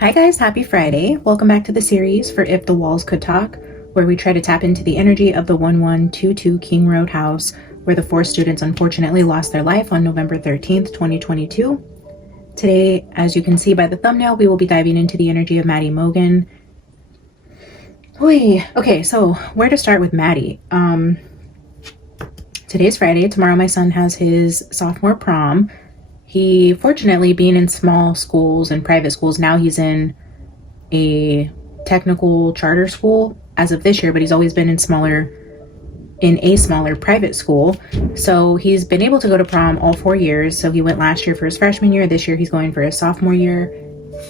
Hi guys, happy Friday. Welcome back to the series for If the Walls Could Talk, where we try to tap into the energy of the 1122 King Road house, where the 4 students unfortunately lost their life on November 13th, 2022. Today, as you can see by the thumbnail, we will be diving into the energy of Maddie Mogen. Okay, so where to start with Maddie? Today's Friday. Tomorrow my son has his sophomore prom. He, fortunately, being in small schools and private schools, now he's in a technical charter school as of this year, but he's always been in a smaller private school. So he's been able to go to prom all 4 years. So he went last year for his freshman year. This year he's going for his sophomore year.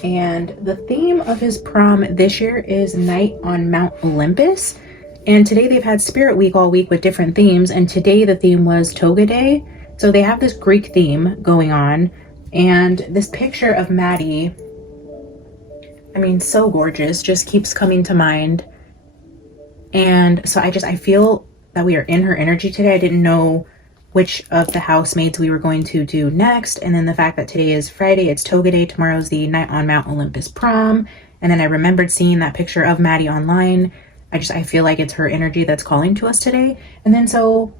And the theme of his prom this year is Night on Mount Olympus. And today they've had Spirit Week all week with different themes. And today the theme was Toga Day. So they have this Greek theme going on, and this picture of Maddie, I mean, so gorgeous, just keeps coming to mind. And so I feel that we are in her energy today. I didn't know which of the housemates we were going to do next. And then the fact that today is Friday, it's Toga Day, tomorrow's the Night on Mount Olympus prom. And then I remembered seeing that picture of Maddie online. I feel like it's her energy that's calling to us today. And then so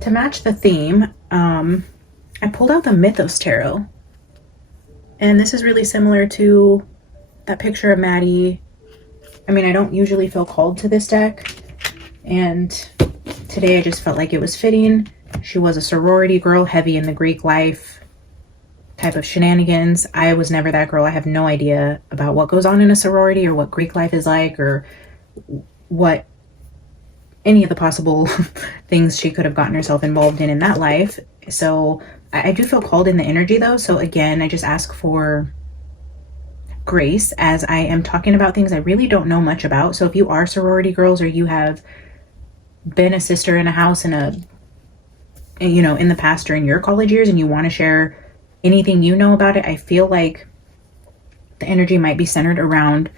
to match the theme, I pulled out the Mythos Tarot. And this is really similar to that picture of Maddie. I mean, I don't usually feel called to this deck. And today I just felt like it was fitting. She was a sorority girl, heavy in the Greek life type of shenanigans. I was never that girl. I have no idea about what goes on in a sorority or what Greek life is like or what any of the possible things she could have gotten herself involved in that life. So I do feel called in the energy though. So again, I just ask for grace as I am talking about things I really don't know much about. So if you are sorority girls or you have been a sister in a house in the past during your college years and you want to share anything you know about it, I feel like the energy might be centered around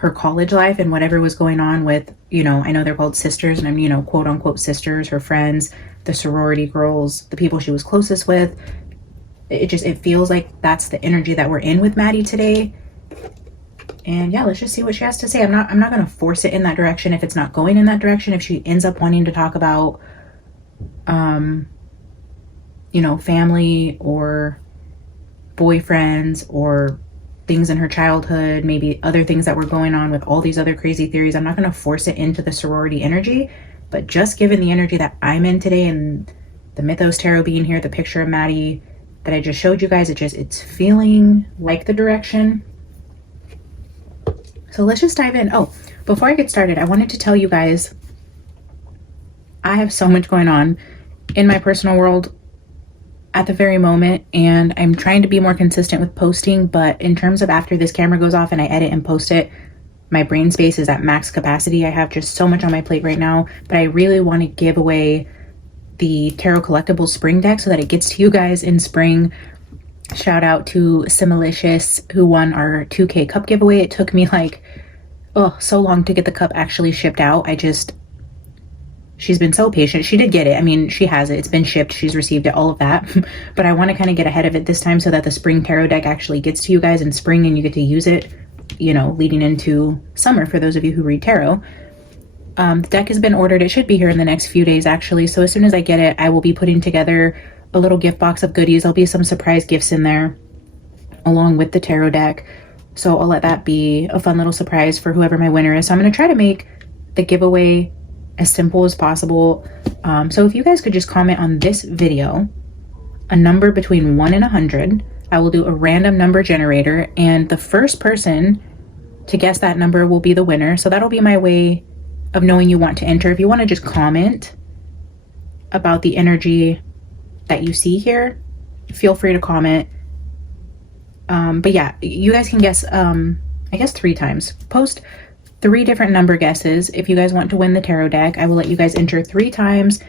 her college life and whatever was going on with, I know they're called sisters and I'm, quote unquote sisters, her friends, the sorority girls, the people she was closest with. It feels like that's the energy that we're in with Maddie today. And yeah, let's just see what she has to say. I'm not going to force it in that direction if it's not going in that direction. If she ends up wanting to talk about, family or boyfriends or things in her childhood, maybe other things that were going on with all these other crazy theories, I'm not going to force it into the sorority energy. But just given the energy that I'm in today and the Mythos Tarot being here, the picture of Maddie that I just showed you guys, it's feeling like the direction. So let's just dive in. Oh, before I get started, I wanted to tell you guys, I have so much going on in my personal world at the very moment, and I'm trying to be more consistent with posting, but in terms of after this camera goes off and I edit and post it, my brain space is at max capacity. I have just so much on my plate right now, but I really want to give away the Tarot Collectibles Spring deck so that it gets to you guys in spring. Shout out to Similicious who won our 2K cup giveaway. It took me so long to get the cup actually shipped out. She's been so patient. She did get it. I mean, she has it. It's been shipped. She's received it, all of that. But I want to kind of get ahead of it this time so that the spring tarot deck actually gets to you guys in spring and you get to use it, leading into summer for those of you who read tarot. The deck has been ordered. It should be here in the next few days, actually. So as soon as I get it, I will be putting together a little gift box of goodies. There'll be some surprise gifts in there along with the tarot deck. So I'll let that be a fun little surprise for whoever my winner is. So I'm going to try to make the giveaway as simple as possible. So if you guys could just comment on this video, a number between 1 and 100, I will do a random number generator, and the first person to guess that number will be the winner. So that'll be my way of knowing you want to enter. If you want to just comment about the energy that you see here, feel free to comment. But yeah, you guys can guess, I guess 3 times. Post 3 different number guesses. If you guys want to win the tarot deck, I will let you guys enter 3 times.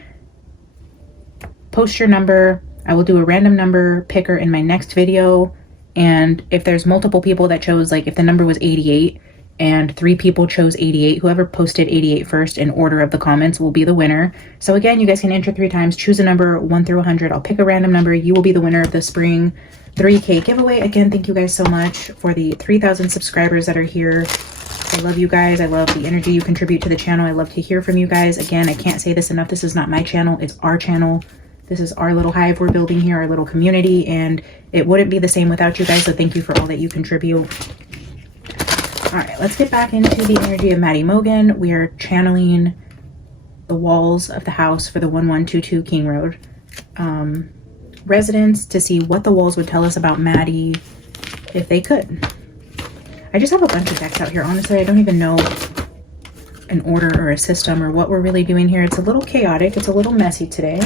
Post your number. I will do a random number picker in my next video. And if there's multiple people that chose, like if the number was 88 and 3 people chose 88, whoever posted 88 first in order of the comments will be the winner. So again, you guys can enter 3 times, choose a number 1 through 100. I'll pick a random number. You will be the winner of the spring 3K giveaway. Again, thank you guys so much for the 3,000 subscribers that are here. I love you guys. I love the energy you contribute to the channel. I love to hear from you guys. Again, I can't say this enough. This is not my channel. It's our channel. This is our little hive we're building here, our little community, and it wouldn't be the same without you guys. So thank you for all that you contribute. All right, let's get back into the energy of Maddie Mogen. We are channeling the walls of the house for the 1122 King Road residents to see what the walls would tell us about Maddie if they could. I just have a bunch of decks out here. Honestly, I don't even know an order or a system or what we're really doing here. It's a little chaotic. It's a little messy today.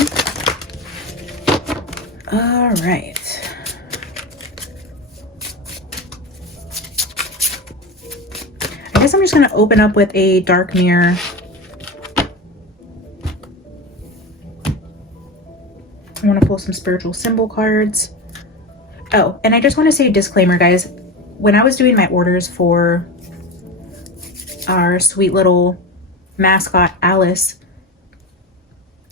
All right. I guess I'm just going to open up with a dark mirror. I want to pull some spiritual symbol cards. Oh, and I just want to say a disclaimer, guys. When I was doing my orders for our sweet little mascot, Alice,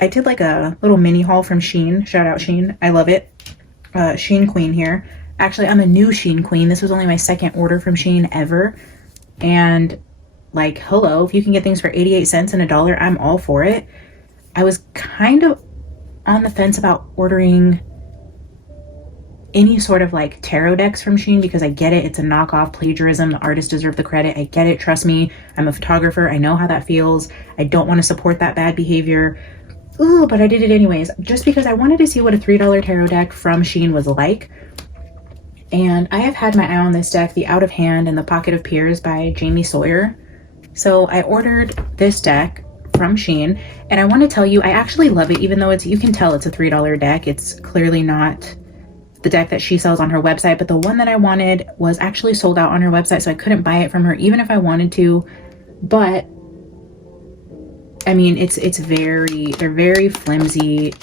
I did like a little mini haul from SHEIN. Shout out SHEIN. I love it. SHEIN Queen here. Actually, I'm a new SHEIN Queen. This was only my second order from SHEIN ever. And like, hello, if you can get things for 88 cents and $1, I'm all for it. I was kind of on the fence about ordering any sort of like tarot decks from SHEIN because I get it. It's a knockoff, plagiarism. The artists deserve the credit. I get it. Trust me. I'm a photographer. I know how that feels. I don't want to support that bad behavior. Ooh, but I did it anyways, just because I wanted to see what a $3 tarot deck from SHEIN was like. And I have had my eye on this deck, the Out of Hand and the Pocket of Peers by Jamie Sawyer. So I ordered this deck from SHEIN, and I want to tell you, I actually love it, even though you can tell it's a $3 deck. It's clearly not the deck that she sells on her website, but the one that I wanted was actually sold out on her website, so I couldn't buy it from her even if I wanted to. But I mean, they're very flimsy,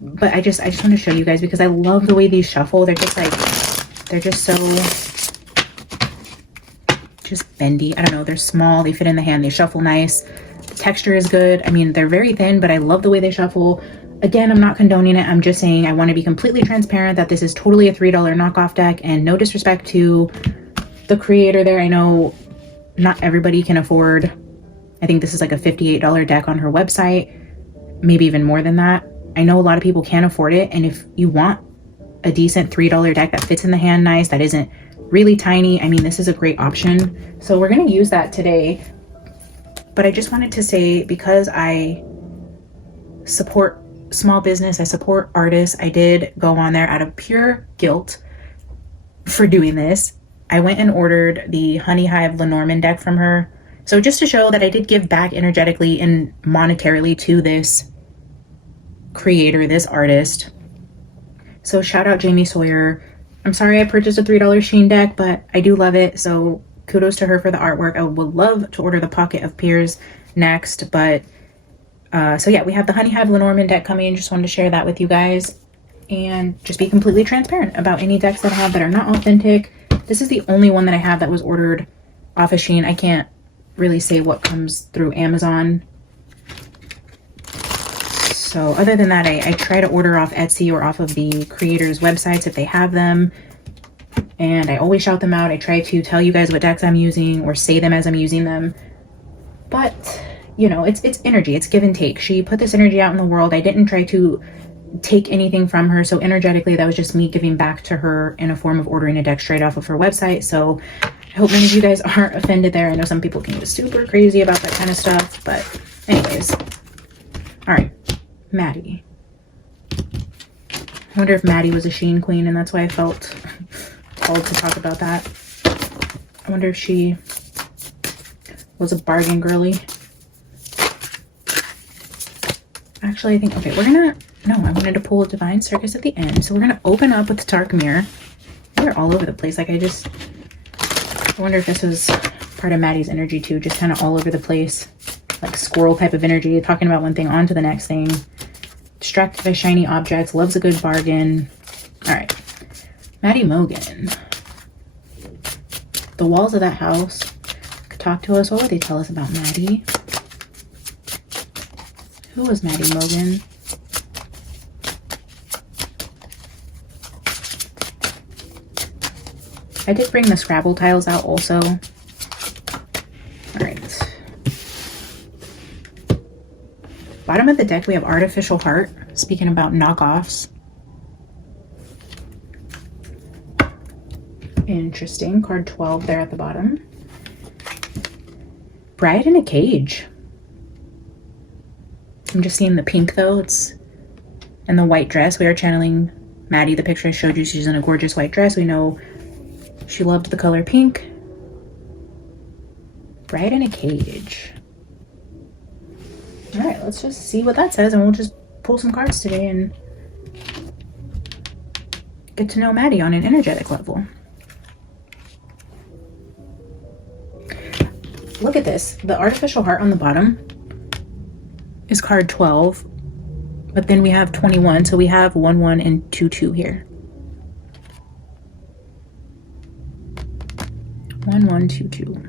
but I just want to show you guys because I love the way these shuffle. They're just so bendy. I don't know, they're small, they fit in the hand, they shuffle nice. The texture is good. I mean, they're very thin, but I love the way they shuffle. Again, I'm not condoning it. I'm just saying I want to be completely transparent that this is totally a $3 knockoff deck, and no disrespect to the creator there. I know not everybody can afford, I think this is like a $58 deck on her website, maybe even more than that. I know a lot of people can't afford it, and if you want a decent $3 deck that fits in the hand nice, that isn't really tiny, I mean, this is a great option. So we're going to use that today. But I just wanted to say, because I support small business, I support artists, I did go on there out of pure guilt for doing this. I went and ordered the Honey Hive Lenormand deck from her. So just to show that I did give back energetically and monetarily to this creator, this artist. So shout out Jamie Sawyer. I'm sorry I purchased a $3 SHEIN deck, but I do love it. So kudos to her for the artwork. I would love to order the Pocket of Peers next, but so yeah, we have the Honey Hive Lenormand deck coming. Just wanted to share that with you guys and just be completely transparent about any decks that I have that are not authentic. This is the only one that I have that was ordered off of SHEIN. I can't really say what comes through Amazon. So other than that, I try to order off Etsy or off of the creators' websites if they have them. And I always shout them out. I try to tell you guys what decks I'm using or say them as I'm using them. But, you know, it's energy. It's give and take. She put this energy out in the world. I didn't try to take anything from her. So energetically, that was just me giving back to her in a form of ordering a deck straight off of her website. So I hope none of you guys aren't offended there. I know some people can get super crazy about that kind of stuff. But anyways, all right. Maddie. I wonder if Maddie was a SHEIN queen and that's why I felt called to talk about that. I wonder if she was a bargain girly. Actually, I think, okay, I wanted to pull a Divine Circus at the end. So we're going to open up with the Dark Mirror. They're all over the place. Like I wonder if this was part of Maddie's energy too, just kind of all over the place. Like squirrel type of energy, talking about one thing on to the next thing. Distracted by shiny objects, loves a good bargain. All right, Maddie Mogen. The walls of that house could talk to us. What would they tell us about Maddie? Who was Maddie Mogen? I did bring the Scrabble tiles out also. All right. Bottom of the deck, we have Artificial Heart. Speaking about knockoffs. Interesting. Card 12 there at the bottom. Bride in a Cage. I'm just seeing the pink though. It's and the white dress. We are channeling Maddie. The picture I showed you, she's in a gorgeous white dress. We know she loved the color pink. Bride in a Cage. All right, let's just see what that says, and we'll just pull some cards today and get to know Maddie on an energetic level. Look at this. The Artificial Heart on the bottom is card 12, but then we have 21, so we have 1, 1, and 2, 2 here. 1, 1, 2, 2.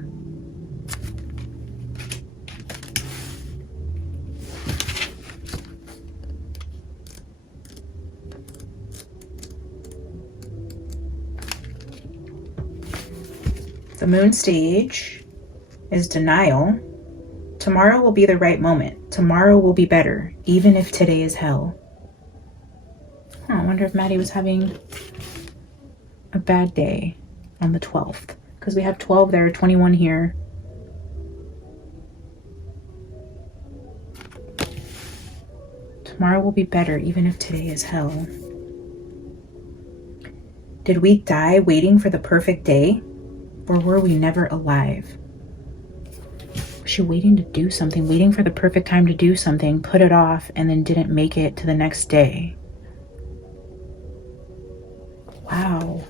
The moon stage is denial. Tomorrow will be the right moment. Tomorrow will be better, even if today is hell. I wonder if Maddie was having a bad day on the 12th. Because we have 12 there, 21 here. Tomorrow will be better, even if today is hell. Did we die waiting for the perfect day? Or were we never alive? Was she waiting to do something, waiting for the perfect time to do something, put it off, and then didn't make it to the next day? Wow.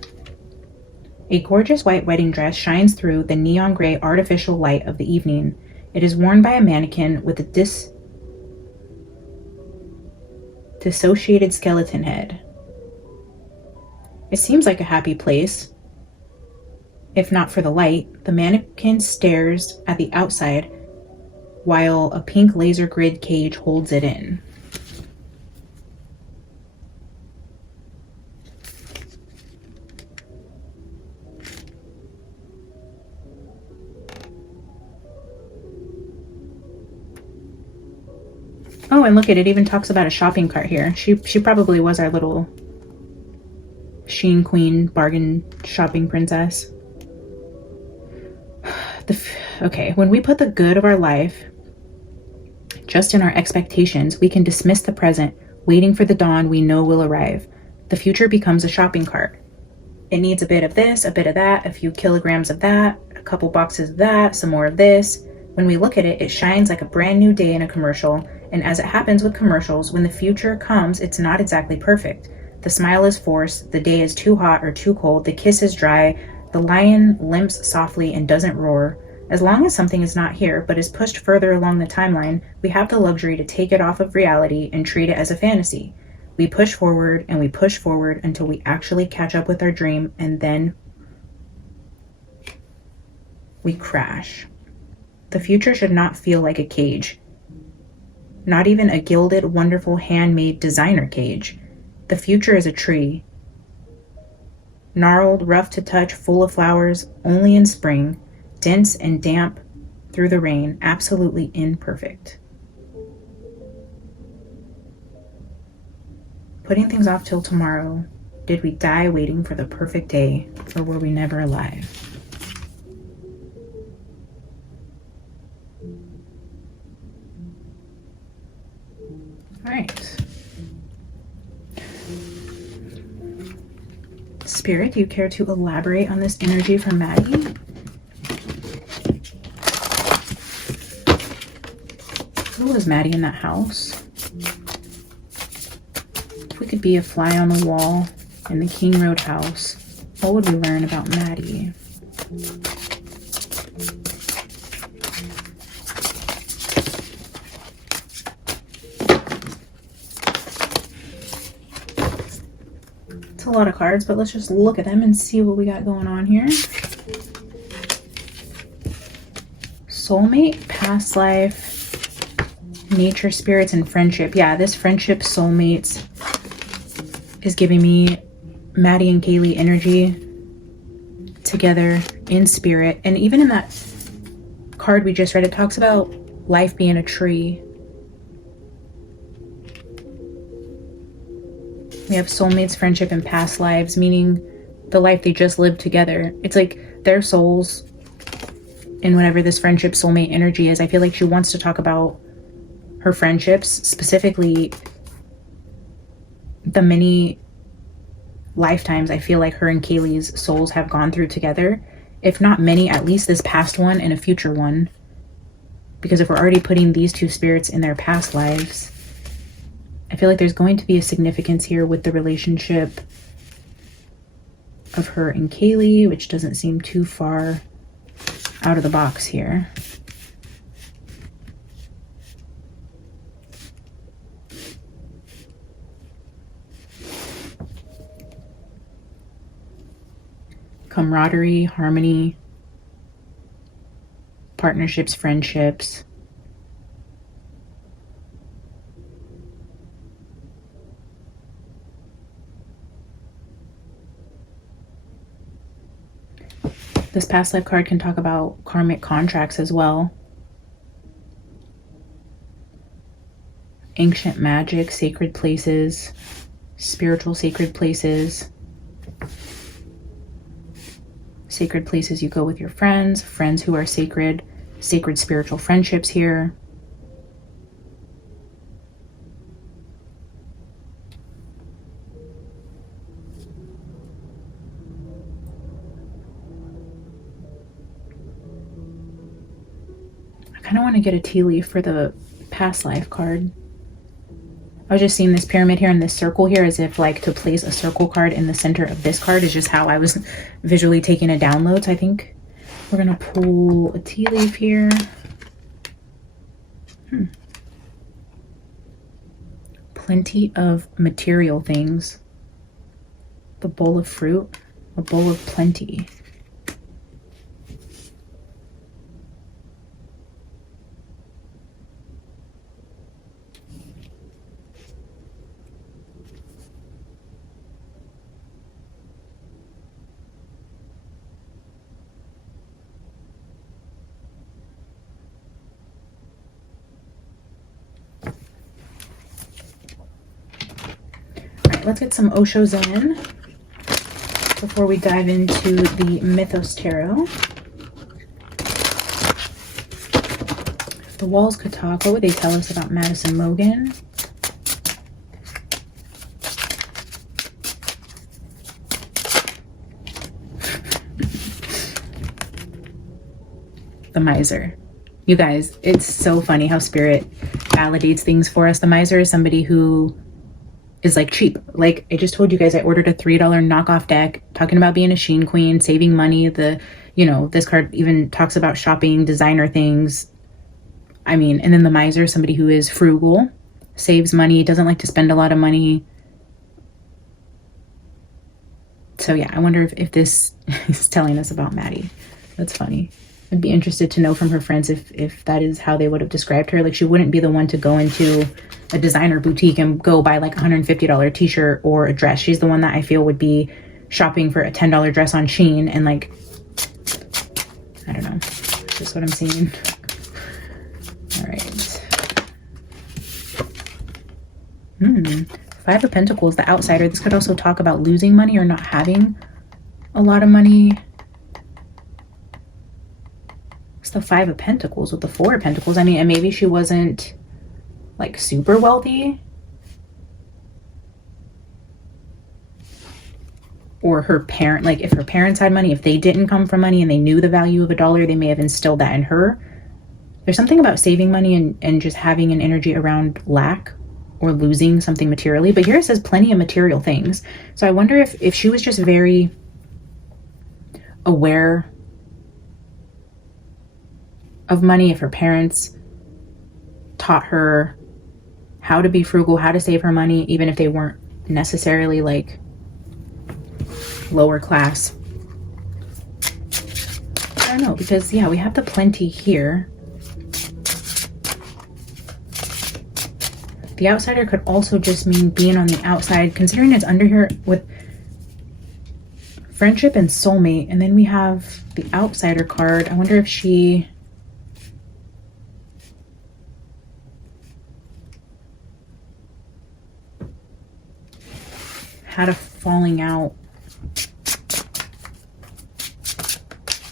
A gorgeous white wedding dress shines through the neon gray artificial light of the evening. It is worn by a mannequin with a dissociated skeleton head. It seems like a happy place. If not for the light, the mannequin stares at the outside while a pink laser grid cage holds it in. Oh, and look at it, even talks about a shopping cart here. She probably was our little SHEIN queen, bargain shopping princess. Okay, when we put the good of our life just in our expectations, we can dismiss the present, waiting for the dawn we know will arrive. The future becomes a shopping cart. It needs a bit of this, a bit of that, a few kilograms of that, a couple boxes of that, some more of this. When we look at it, it shines like a brand new day in a commercial. And as it happens with commercials, when the future comes, it's not exactly perfect. The smile is forced, the day is too hot or too cold, the kiss is dry, the lion limps softly and doesn't roar. As long as something is not here, but is pushed further along the timeline, we have the luxury to take it off of reality and treat it as a fantasy. We push forward and we push forward until we actually catch up with our dream, and then we crash. The future should not feel like a cage. Not even a gilded, wonderful, handmade designer cage. The future is a tree. Gnarled, rough to touch, full of flowers, only in spring, dense and damp through the rain, absolutely imperfect. Putting things off till tomorrow, did we die waiting for the perfect day, or were we never alive? All right. Spirit, do you care to elaborate on this energy from Maddie? Who was Maddie in that house? If we could be a fly on the wall in the King Road house, what would we learn about Maddie? It's a lot of cards, but let's just look at them and see what we got going on here. Soulmate, past life, nature, spirits, and friendship. Yeah, this friendship, soulmates is giving me Maddie and Kaylee energy. together in spirit. And even in that card we just read, it talks about life being a tree. We have soulmates, friendship, and past lives, meaning the life they just lived together. It's like their souls in whatever this friendship soulmate energy is. I feel like she wants to talk about her friendships, specifically the many lifetimes I feel like her and Kaylee's souls have gone through together. If not many, at least this past one and a future one. Because if we're already putting these two spirits in their past lives, I feel like there's going to be a significance here with the relationship of her and Kaylee, which doesn't seem too far out of the box here. Camaraderie, harmony, partnerships, friendships. This past life card can talk about karmic contracts as well. Ancient magic, sacred places, spiritual sacred places. Sacred places you go with your friends, friends who are sacred, sacred spiritual friendships here. I kind of want to get a tea leaf for the past life card. I was just seeing this pyramid here and this circle here as if like to place a circle card in the center of this card is just how I was visually taking a download. So I think we're going to pull a tea leaf here. Plenty of material things. The bowl of fruit, a bowl of plenty. Let's get some Oshos in before we dive into the Mythos Tarot. If the walls could talk, what would they tell us about Madison Mogen? The Miser. You guys, it's so funny how Spirit validates things for us. The Miser is somebody who is like cheap. Like I just told you guys, I ordered a $3 knockoff deck, talking about being a SHEIN queen, saving money. This card even talks about shopping, designer things. I mean, and then the Miser, somebody who is frugal, saves money, doesn't like to spend a lot of money. So yeah, I wonder if this is telling us about Maddie. That's funny. I'd be interested to know from her friends if that is how they would have described her. Like she wouldn't be the one to go into a designer boutique and go buy like $150 t-shirt or a dress. She's the one that I feel would be shopping for a $10 dress on SHEIN and like, I don't know. That's just what I'm seeing. All right. Five of Pentacles, the outsider. This could also talk about losing money or not having a lot of money. It's the Five of Pentacles with the Four of Pentacles. I mean, and maybe she wasn't like super wealthy, or her parent, like if her parents had money, if they didn't come from money and they knew the value of a dollar, they may have instilled that in her. There's something about saving money and just having an energy around lack or losing something materially. But here it says plenty of material things. So I wonder if she was just very aware of money, if her parents taught her how to be frugal, how to save her money, even if they weren't necessarily like lower class. I don't know, because yeah, we have the plenty here. The outsider could also just mean being on the outside, considering it's under here with friendship and soulmate. And then we have the outsider card. I wonder if she had a falling out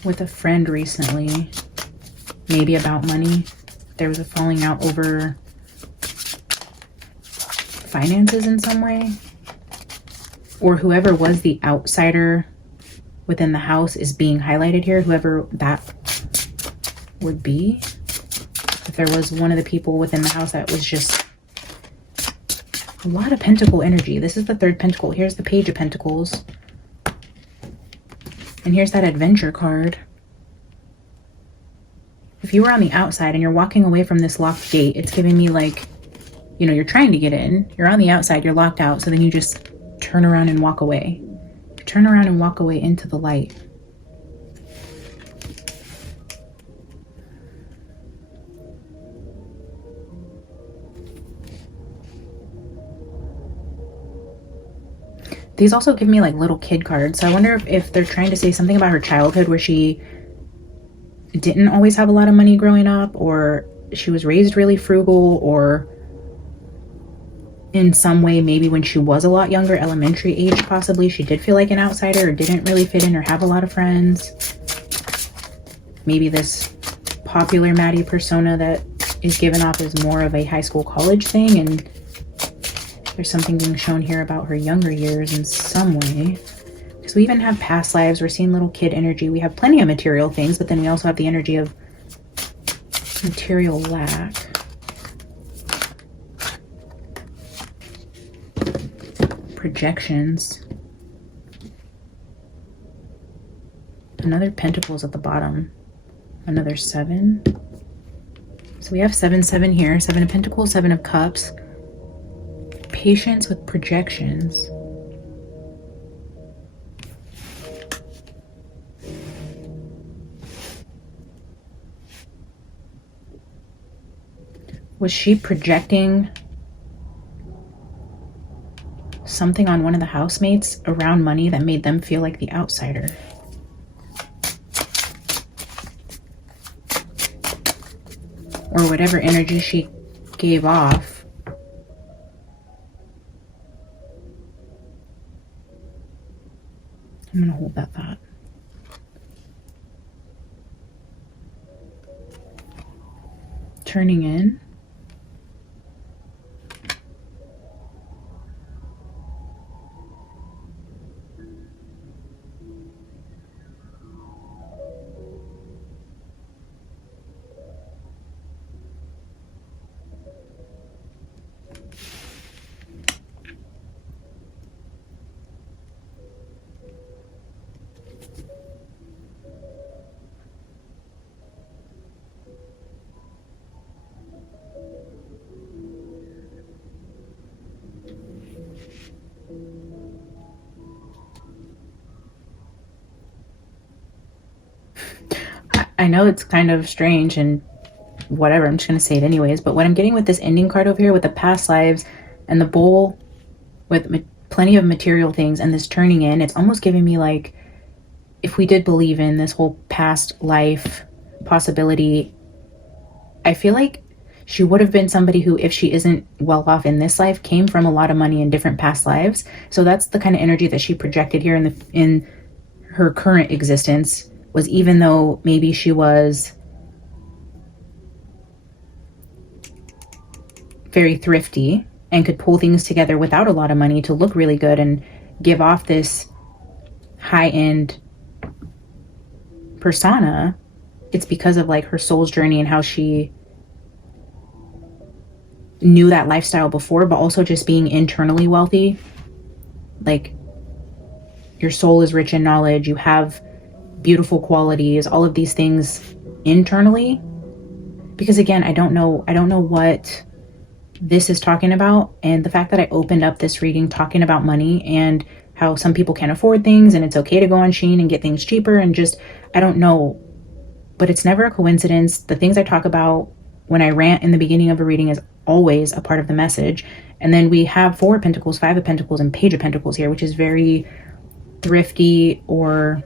with a friend recently, maybe about money. There was a falling out over finances in some way, or whoever was the outsider within the house is being highlighted here, whoever that would be. If there was one of the people within the house that was just a lot of pentacle energy. This is the third pentacle. Here's the page of pentacles. And here's that adventure card. If you were on the outside and you're walking away from this locked gate, it's giving me like, you know, you're trying to get in. You're on the outside, you're locked out. So then you just turn around and walk away. You turn around and walk away into the light. These also give me like little kid cards. So I wonder if they're trying to say something about her childhood where she didn't always have a lot of money growing up, or she was raised really frugal, or in some way, maybe when she was a lot younger, elementary age possibly, she did feel like an outsider or didn't really fit in or have a lot of friends. Maybe this popular Maddie persona that is given off as more of a high school college thing, and there's something being shown here about her younger years in some way. Because we even have past lives. We're seeing little kid energy. We have plenty of material things, but then we also have the energy of material lack. Projections. Another pentacles at the bottom. Another 7. So we have 7, 7 here. 7 of pentacles, 7 of cups. Patience with projections. Was she projecting something on one of the housemates around money that made them feel like the outsider? Or whatever energy she gave off. I'm going to hold that thought. Turning in. I know it's kind of strange and whatever, I'm just going to say it anyways, but what I'm getting with this ending card over here with the past lives and the bowl with plenty of material things and this turning in, it's almost giving me like, if we did believe in this whole past life possibility, I feel like she would have been somebody who, if she isn't well off in this life, came from a lot of money in different past lives. So that's the kind of energy that she projected here in her current existence, was even though maybe she was very thrifty and could pull things together without a lot of money to look really good and give off this high-end persona, it's because of like her soul's journey and how she knew that lifestyle before, but also just being internally wealthy. Like, your soul is rich in knowledge, you have beautiful qualities, all of these things internally. Because again, I don't know what this is talking about, and the fact that I opened up this reading talking about money and how some people can't afford things and it's okay to go on SHEIN and get things cheaper, and just, I don't know, but it's never a coincidence. The things I talk about when I rant in the beginning of a reading is always a part of the message. And then we have 4 of Pentacles, 5 of Pentacles, and Page of Pentacles here, which is very thrifty or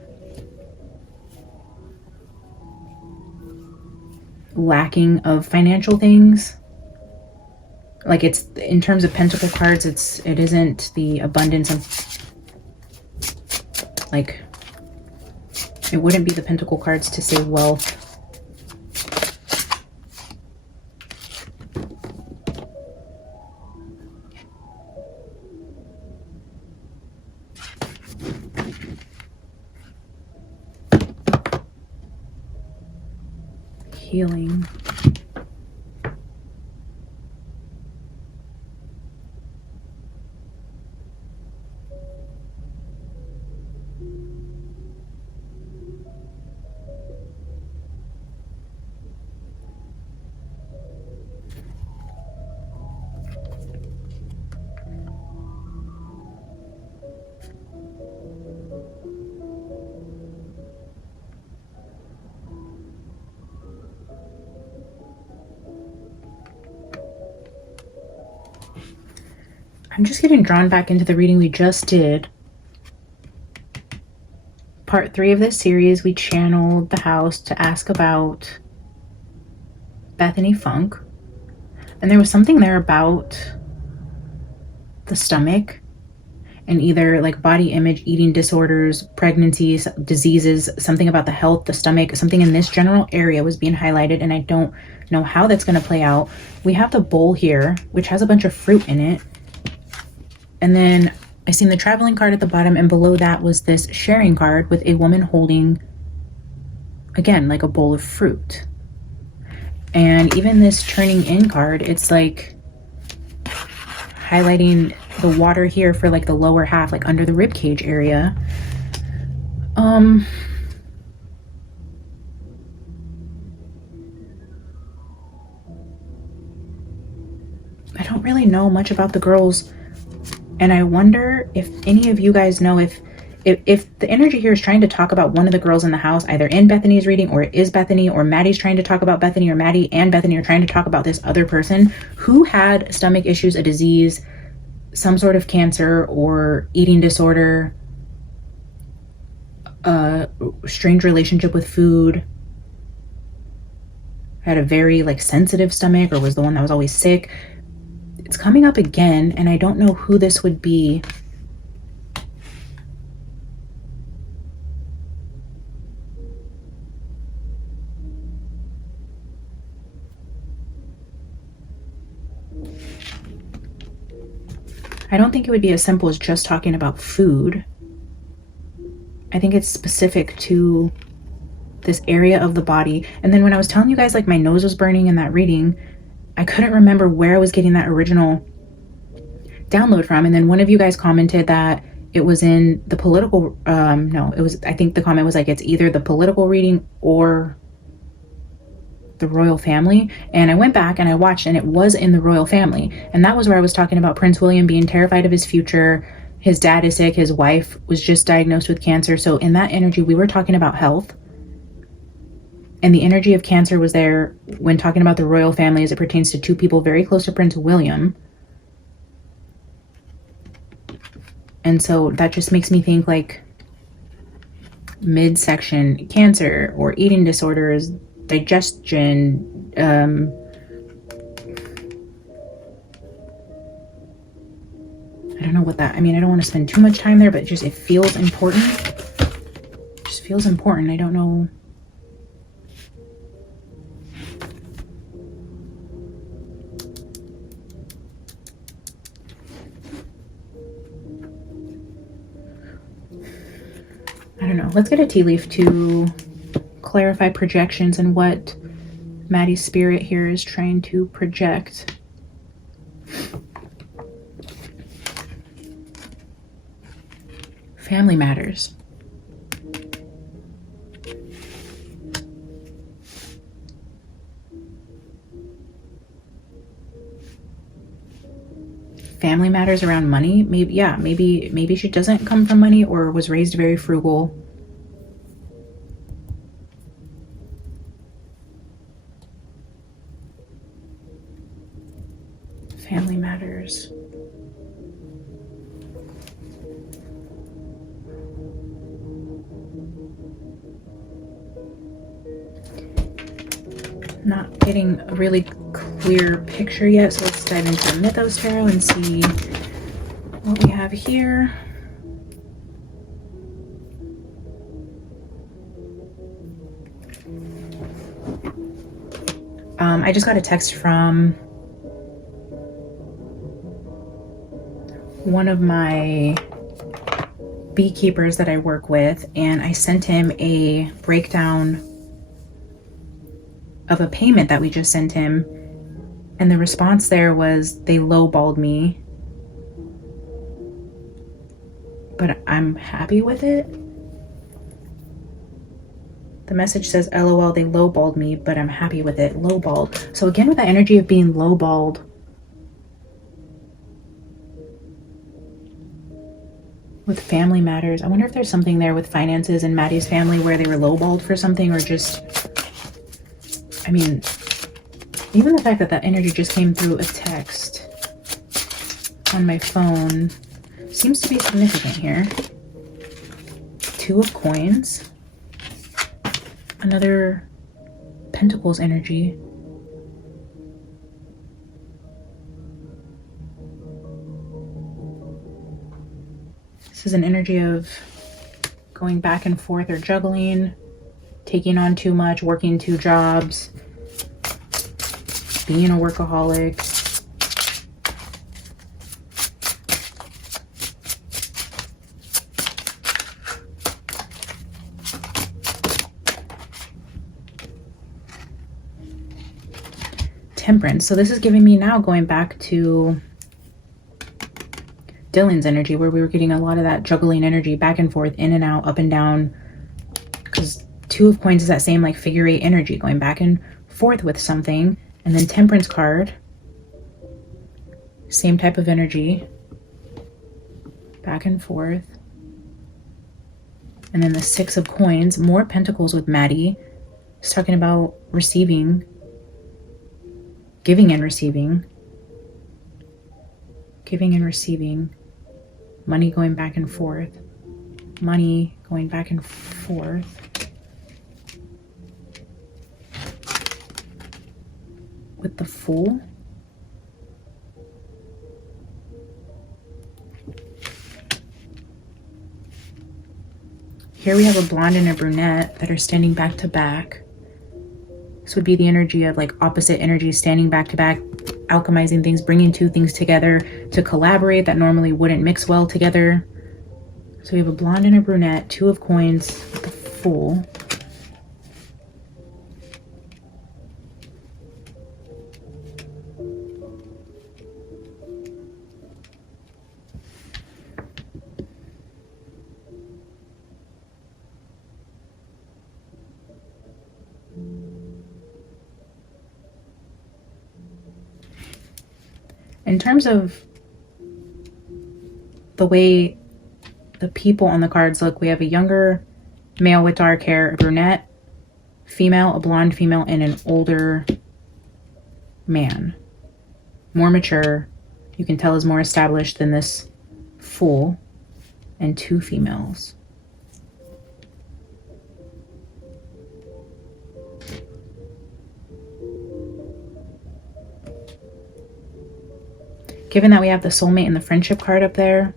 lacking of financial things. Like, it's in terms of pentacle cards, it isn't the abundance of, like, it wouldn't be the pentacle cards to say wealth. Healing. I'm just getting drawn back into the reading we just did. Part 3 of this series, we channeled the house to ask about Bethany Funk. And there was something there about the stomach and either like body image, eating disorders, pregnancies, diseases, something about the health, the stomach, something in this general area was being highlighted. And I don't know how that's going to play out. We have the bowl here, which has a bunch of fruit in it. And then I seen the traveling card at the bottom, and below that was this sharing card with a woman holding, again, like a bowl of fruit. And even this turning in card, it's like highlighting the water here for like the lower half, like under the rib cage area. I don't really know much about the girls. And I wonder if any of you guys know if the energy here is trying to talk about one of the girls in the house, either in Bethany's reading or it is Bethany, or Maddie's trying to talk about Bethany, or Maddie and Bethany are trying to talk about this other person who had stomach issues, a disease, some sort of cancer or eating disorder, a strange relationship with food, had a very like sensitive stomach, or was the one that was always sick. It's coming up again, and I don't know who this would be. I don't think it would be as simple as just talking about food. I think it's specific to this area of the body. And then when I was telling you guys like my nose was burning in that reading, I couldn't remember where I was getting that original download from. And then one of you guys commented that it was in the political, no, it was, I think the comment was like, it's either the political reading or the royal family. And I went back and I watched, and it was in the royal family. And that was where I was talking about Prince William being terrified of his future. His dad is sick. His wife was just diagnosed with cancer. So in that energy, we were talking about health. And the energy of cancer was there when talking about the royal family as it pertains to two people very close to Prince William. And so that just makes me think like midsection cancer or eating disorders, digestion, I don't know what that, I mean, I don't want to spend too much time there, but just, it feels important. It just feels important. I don't know. I don't know. Let's get a tea leaf to clarify projections and what Maddie's spirit here is trying to project. Family matters. Family matters around money. Maybe, yeah, maybe she doesn't come from money or was raised very frugal. Family matters. Not getting a really clear picture yet, so let's dive into the Mythos Tarot and see what we have here. I just got a text from one of my beekeepers that I work with, and I sent him a breakdown of a payment that we just sent him, and the response there was they lowballed me, but I'm happy with it. The message says, LOL, they lowballed me, but I'm happy with it. Lowballed. So again, with that energy of being lowballed, with family matters, I wonder if there's something there with finances and Maddie's family where they were lowballed for something, or just, I mean, even the fact that that energy just came through a text on my phone seems to be significant here. Two of Coins. Another Pentacles energy. This is an energy of going back and forth or juggling, taking on too much, working two jobs, being a workaholic. Temperance. So this is giving me now going back to Dylan's energy, where we were getting a lot of that juggling energy back and forth, in and out, up and down, because Two of Coins is that same like figure eight energy, going back and forth with something. And then Temperance card, same type of energy, back and forth. And then the Six of Coins, more Pentacles with Maddie. It's talking about receiving, giving and receiving, giving and receiving, money going back and forth, money going back and forth. With the Fool. Here we have a blonde and a brunette that are standing back to back. This would be the energy of like opposite energies standing back to back, alchemizing things, bringing two things together to collaborate that normally wouldn't mix well together. So we have a blonde and a brunette, Two of Coins with the Fool. In terms of the way the people on the cards look, we have a younger male with dark hair, a brunette female, a blonde female, and an older man. More mature. You can tell is more established than this Fool, and two females. Given that we have the soulmate and the friendship card up there,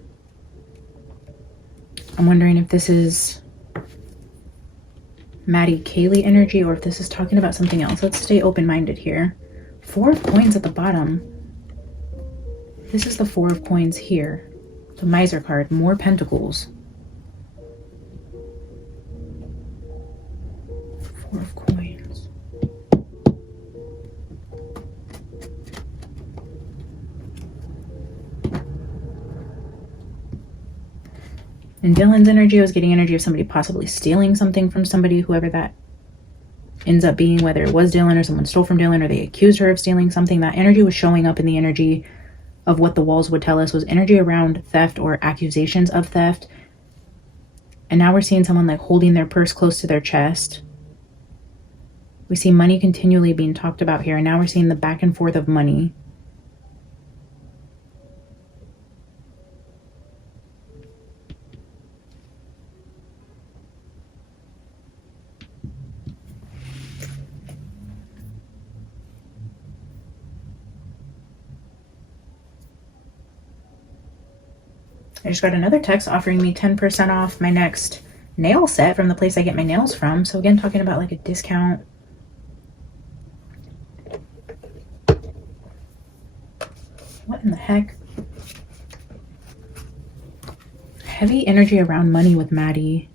I'm wondering if this is Maddie Kaylee energy or if this is talking about something else. Let's stay open-minded here. Four of Coins at the bottom. This is the Four of Coins here. The Miser card, more Pentacles. Four of Coins. And Dylan's energy, I was getting energy of somebody possibly stealing something from somebody, whoever that ends up being, whether it was Dylan or someone stole from Dylan or they accused her of stealing something. That energy was showing up in the energy of what the walls would tell us was energy around theft or accusations of theft. And now we're seeing someone like holding their purse close to their chest. We see money continually being talked about here. And now we're seeing the back and forth of money. I just got another text offering me 10% off my next nail set from the place I get my nails from. So again, talking about like a discount. What in the heck? Heavy energy around money with Maddie.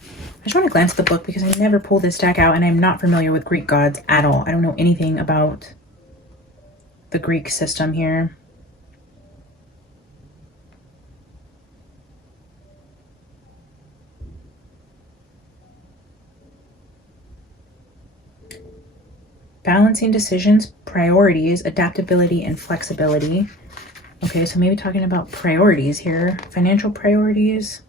I just want to glance at the book because I never pulled this deck out and I'm not familiar with Greek gods at all. I don't know anything about the Greek system here. Balancing decisions, priorities, adaptability, and flexibility. Okay, so maybe talking about priorities here. Financial priorities.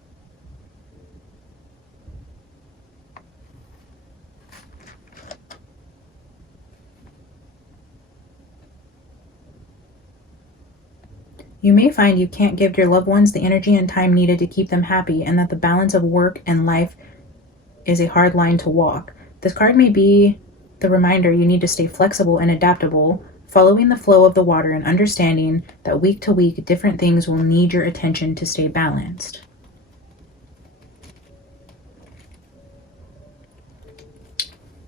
You may find you can't give your loved ones the energy and time needed to keep them happy, and that the balance of work and life is a hard line to walk. This card may be the reminder you need to stay flexible and adaptable, following the flow of the water and understanding that week to week, different things will need your attention to stay balanced.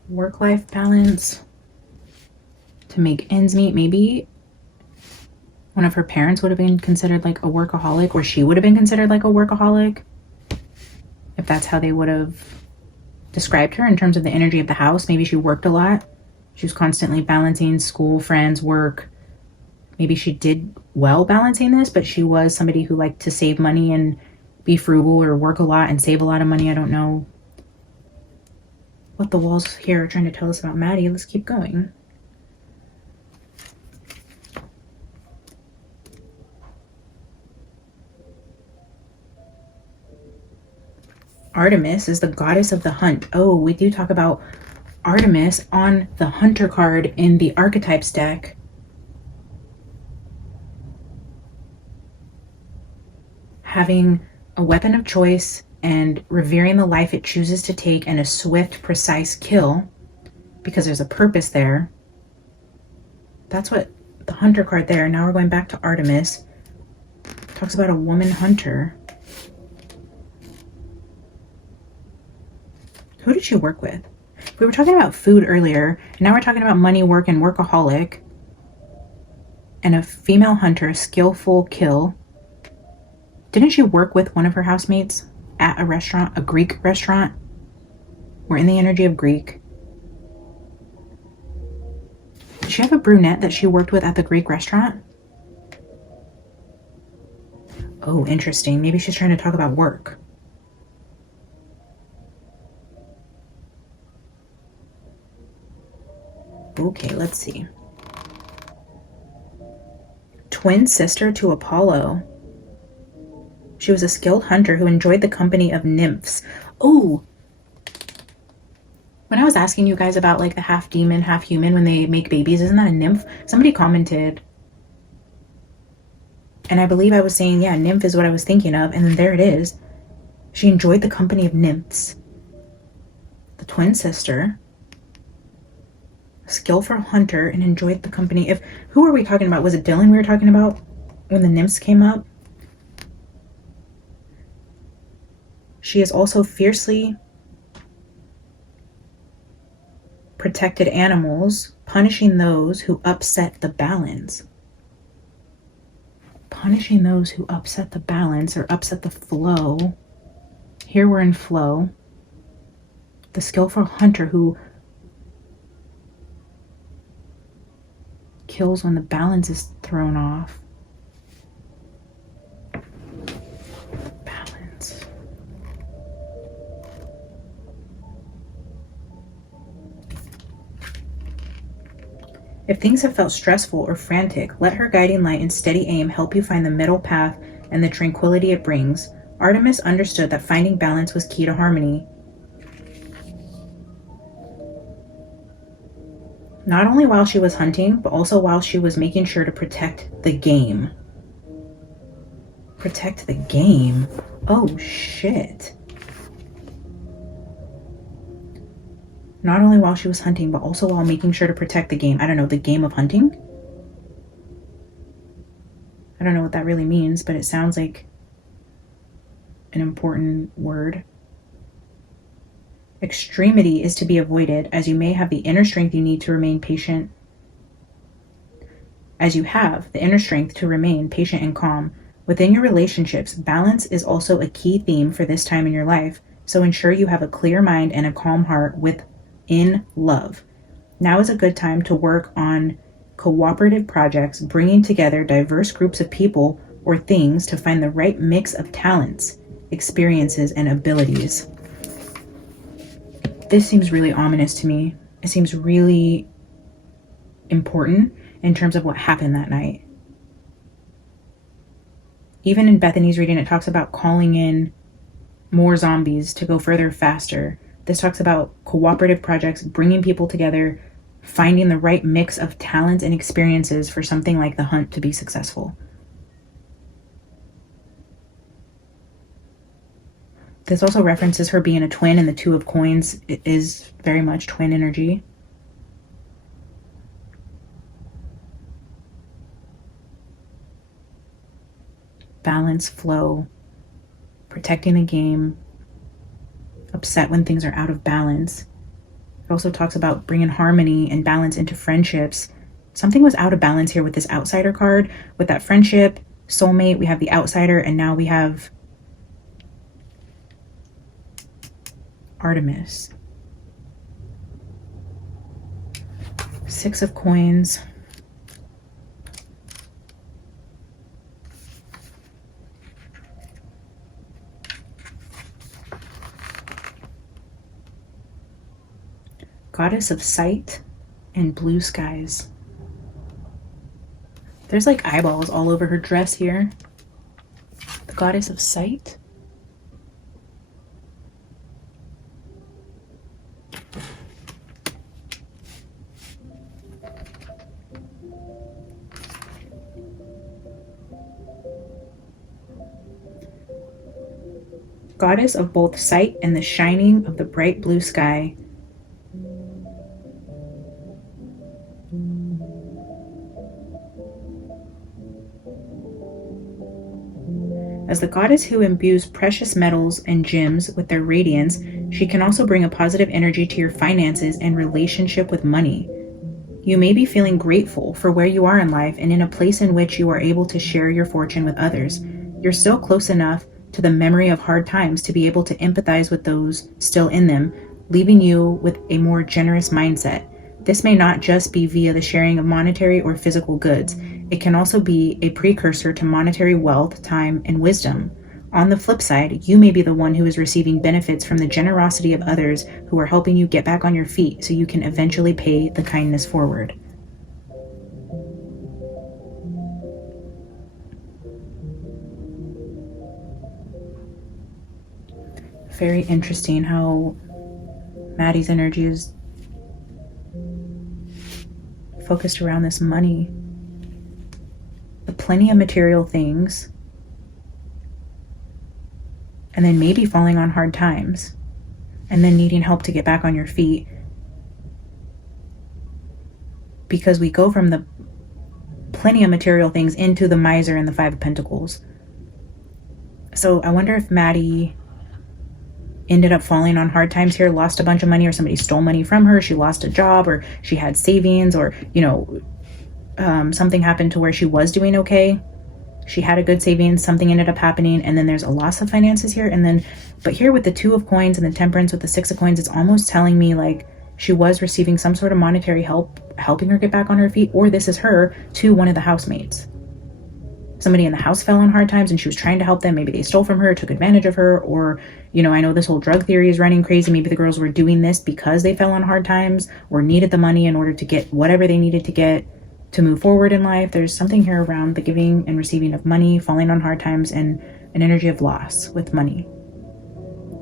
Work-life balance, to make ends meet. Maybe one of her parents would have been considered like a workaholic, or she would have been considered like a workaholic, if that's how they would have described her in terms of the energy of the house. Maybe she worked a lot. She was constantly balancing school, friends, work. Maybe she did well balancing this, but she was somebody who liked to save money and be frugal, or work a lot and save a lot of money. I don't know what the walls here are trying to tell us about Maddie. Let's keep going. Artemis is the goddess of the hunt. Oh, we do talk about Artemis on the hunter card in the archetypes deck. Having a weapon of choice and revering the life it chooses to take, and a swift, precise kill because there's a purpose there. That's what the hunter card there. Now we're going back to Artemis. Talks about a woman hunter. Who did she work with? We were talking about food earlier, and now we're talking about money, work, and workaholic. And a female hunter, skillful kill. Didn't she work with one of her housemates at a restaurant, a Greek restaurant? We're in the energy of Greek. Did she have a brunette that she worked with at the Greek restaurant? Oh, interesting. Maybe she's trying to talk about work. Okay, let's see. Twin sister to Apollo. She was a skilled hunter who enjoyed the company of nymphs. Oh, when I was asking you guys about like the half demon, half human when they make babies, isn't that a nymph? Somebody commented. And I believe I was saying, yeah, nymph is what I was thinking of. And then there it is. She enjoyed the company of nymphs. The twin sister. Skillful hunter and enjoyed the company. Who are we talking about? Was it Dylan we were talking about when the nymphs came up? She is also fiercely protected animals, punishing those who upset the balance. Punishing those who upset the balance or upset the flow. Here we're in flow. The skillful hunter who kills when the balance is thrown off. Balance. If things have felt stressful or frantic, let her guiding light and steady aim help you find the middle path and the tranquility it brings. Artemis understood that finding balance was key to harmony. Not only while she was hunting, but also while she was making sure to protect the game. Protect the game? Oh, shit. Not only while she was hunting, but also while making sure to protect the game. I don't know, the game of hunting? I don't know what that really means, but it sounds like an important word. Extremity is to be avoided, as you may have the inner strength you need to remain patient. As you have the inner strength to remain patient and calm. Within your relationships, balance is also a key theme for this time in your life, so ensure you have a clear mind and a calm heart within love. Now is a good time to work on cooperative projects, bringing together diverse groups of people or things to find the right mix of talents, experiences, and abilities. This seems really ominous to me. It seems really important in terms of what happened that night. Even in Bethany's reading, it talks about calling in more zombies to go further faster. This talks about cooperative projects, bringing people together, finding the right mix of talents and experiences for something like the hunt to be successful. This also references her being a twin, and the Two of Coins is very much twin energy. Balance, flow, protecting the game, upset when things are out of balance. It also talks about bringing harmony and balance into friendships. Something was out of balance here with this outsider card. With that friendship, soulmate, we have the outsider, and now we have Artemis. Six of Coins. Goddess of Sight and Blue Skies. There's like eyeballs all over her dress here. The Goddess of Sight. Goddess of both sight and the shining of the bright blue sky. As the goddess who imbues precious metals and gems with their radiance, she can also bring a positive energy to your finances and relationship with money. You may be feeling grateful for where you are in life and in a place in which you are able to share your fortune with others. You're still close enough to the memory of hard times to be able to empathize with those still in them, leaving you with a more generous mindset. This may not just be via the sharing of monetary or physical goods. It can also be a precursor to monetary wealth, time, and wisdom. On the flip side, you may be the one who is receiving benefits from the generosity of others who are helping you get back on your feet so you can eventually pay the kindness forward. Very interesting how Maddie's energy is focused around this money. The plenty of material things, and then maybe falling on hard times, and then needing help to get back on your feet. Because we go from the plenty of material things into the miser and the Five of Pentacles. So I wonder if Maddie ended up falling on hard times here, lost a bunch of money, or somebody stole money from her, she lost a job, or she had savings, or, something happened to where she was doing okay. She had a good savings, something ended up happening, and then there's a loss of finances here. But here with the Two of Coins and the Temperance with the Six of Coins, it's almost telling me like she was receiving some sort of monetary help, helping her get back on her feet, or this is her to one of the housemates. Somebody in the house fell on hard times and she was trying to help them. Maybe they stole from her, took advantage of her, or, I know this whole drug theory is running crazy. Maybe the girls were doing this because they fell on hard times or needed the money in order to get whatever they needed to get to move forward in life. There's something here around the giving and receiving of money, falling on hard times, and an energy of loss with money.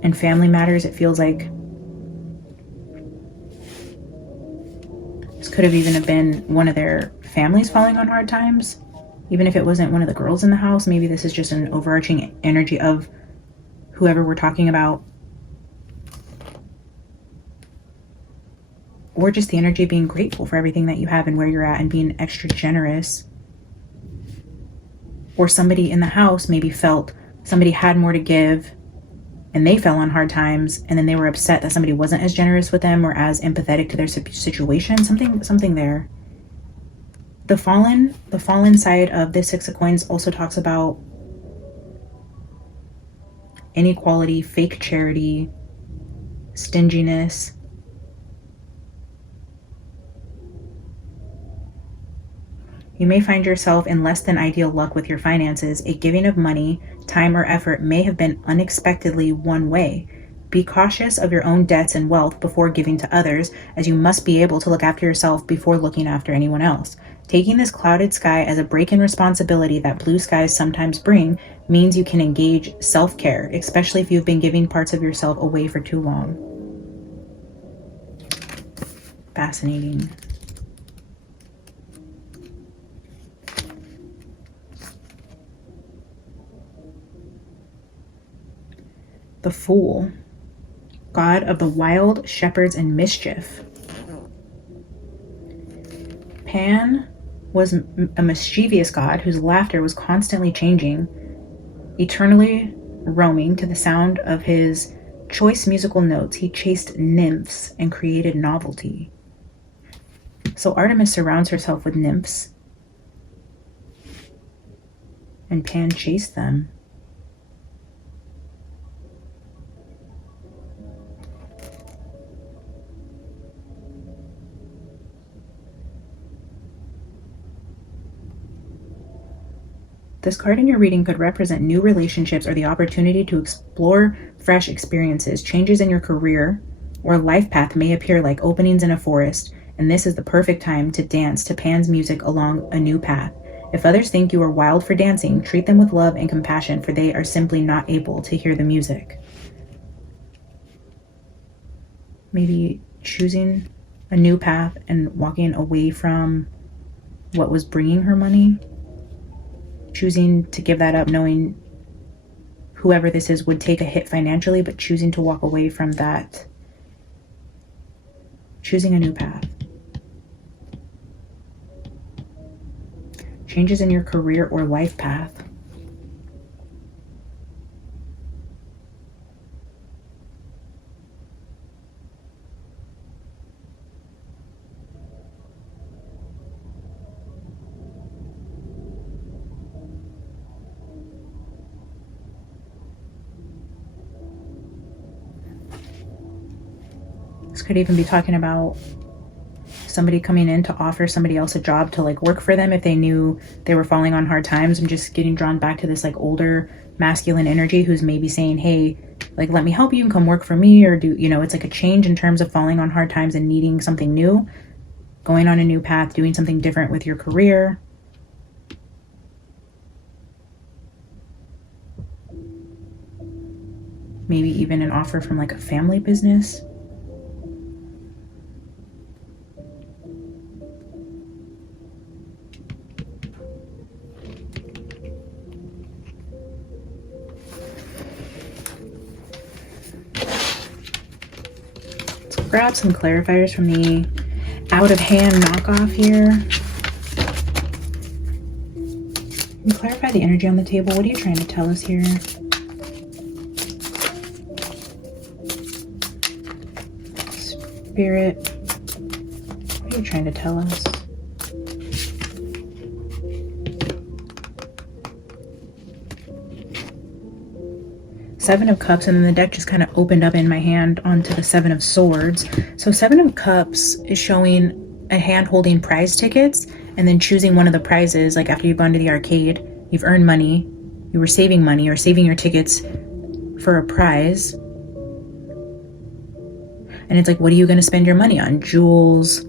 And family matters, it feels like this could have even been one of their families falling on hard times. Even if it wasn't one of the girls in the house, maybe this is just an overarching energy of whoever we're talking about. Or just the energy of being grateful for everything that you have and where you're at and being extra generous. Or somebody in the house maybe felt somebody had more to give and they fell on hard times, and then they were upset that somebody wasn't as generous with them or as empathetic to their situation. Something there. The fallen side of this Six of Coins also talks about inequality, fake charity, stinginess. You may find yourself in less than ideal luck with your finances. A giving of money, time, or effort may have been unexpectedly one way. Be cautious of your own debts and wealth before giving to others, as you must be able to look after yourself before looking after anyone else. Taking this clouded sky as a break in responsibility that blue skies sometimes bring means you can engage self-care, especially if you've been giving parts of yourself away for too long. Fascinating. The Fool, god of the wild, shepherds, and mischief. Pan was a mischievous god whose laughter was constantly changing, eternally roaming to the sound of his choice musical notes. He chased nymphs and created novelty. So Artemis surrounds herself with nymphs, and Pan chased them. This card in your reading could represent new relationships or the opportunity to explore fresh experiences. Changes in your career or life path may appear like openings in a forest, and this is the perfect time to dance to Pan's music along a new path. If others think you are wild for dancing, treat them with love and compassion, for they are simply not able to hear the music. Maybe choosing a new path and walking away from what was bringing her money. Choosing to give that up, knowing whoever this is would take a hit financially, but choosing to walk away from that. Choosing a new path. Changes in your career or life path. This could even be talking about somebody coming in to offer somebody else a job to like work for them if they knew they were falling on hard times. I'm just getting drawn back to this like older masculine energy who's maybe saying, hey, like, let me help you and come work for me, or do, you know, it's like a change in terms of falling on hard times and needing something new, going on a new path, doing something different with your career. Maybe even an offer from like a family business. Grab some clarifiers from the out of hand knockoff here. And clarify the energy on the table. What are you trying to tell us here? Spirit, what are you trying to tell us? Seven of Cups, and then the deck just kind of opened up in my hand onto the Seven of Swords. So Seven of Cups is showing a hand holding prize tickets and then choosing one of the prizes. Like after you've gone to the arcade, you've earned money, you were saving money or saving your tickets for a prize. And it's like, what are you going to spend your money on? Jewels,